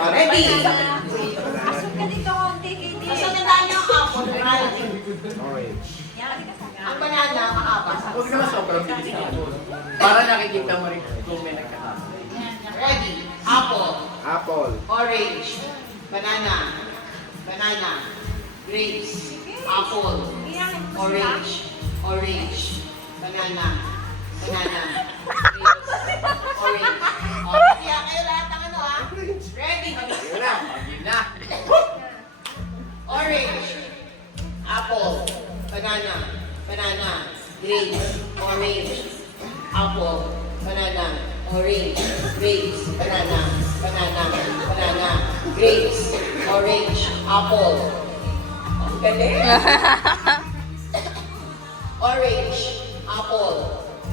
Ready? Asok ka dito konti, KD. Masagandaan niyo ang apple, right? Orange. Ang banana, maapas. Huwag naman sobrang bilis na ano. Para nakikita mo rin kung may nagkakasal. Ready? Apple, Apple. orange, banana, banana, grapes, apple, orange, orange, banana, banana, grapes, orange. Okay, kaya kayo lahat ng ano ha? Ready? Yun na. Yun na. Orange, apple, banana, banana, grapes, orange, apple, banana, orange, grapes, banana, banana, banana, grapes, orange, apple. Ang galing! Orange, apple,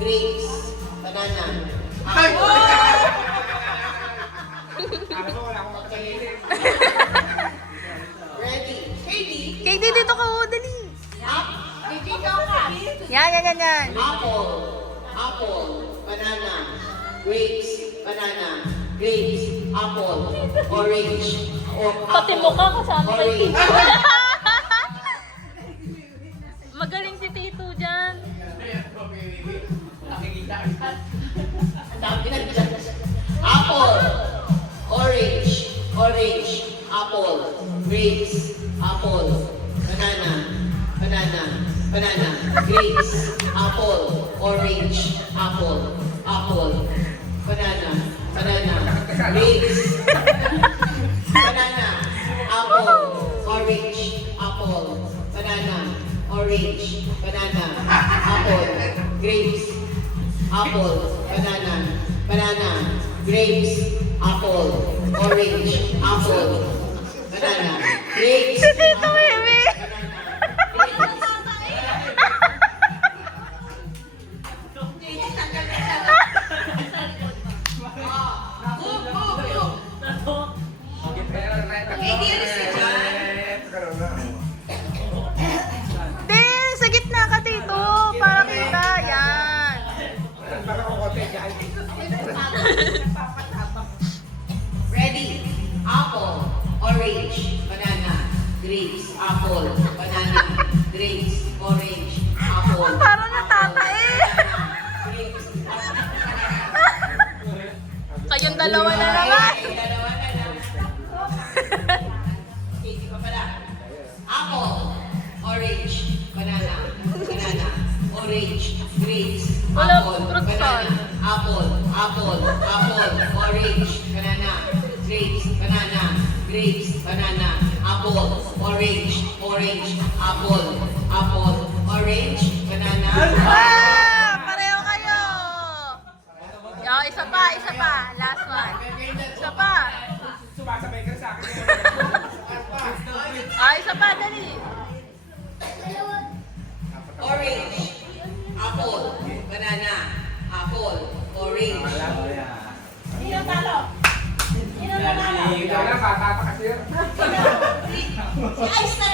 grapes, banana, apple. Ready? Katie? KD, dito ka, oh, dali. Hindi ka ka. Yan. Apple, apple, banana, grapes, banana, grapes, apple, orange, Pati mukha ko sa amin ng orange. tito. Magaling si Tito dyan. Ang dami na dyan. Apple, orange, orange, apple, grapes, apple, banana, banana, banana, grapes, apple, orange, apple, apple, banana, banana, grapes, banana, apple, orange, apple, banana, orange, banana, apple, grapes, apple, banana, banana, grapes, apple, orange, apple, banana, grapes, Si Tito Mimi. Di, sa gitna ka, Tito. Para kita. Yan. Ready? Apple, orange, banana, grapes, apple, banana, grapes, orange, apple. Parang natatae. Grapes, Kayong dalawa na naman. okay, dalawa na lang. Okay, di pa pala. Apple, orange, banana, banana, orange, grapes, Wala, apple, fruit banana, apple, apple, apple, orange, banana, grapes, banana, grapes, banana, apple, orange, orange, apple, apple, orange, banana. Ah, pareho kayo. Oh, isa pa. Last one. Isa pa. Sumasabay ka sa akin. Ah, isa pa, dali. Orange, apple, banana, apple, orange. Sino talo? Sino nanalo? Ikaw lang, patatakas yun. Si Ice na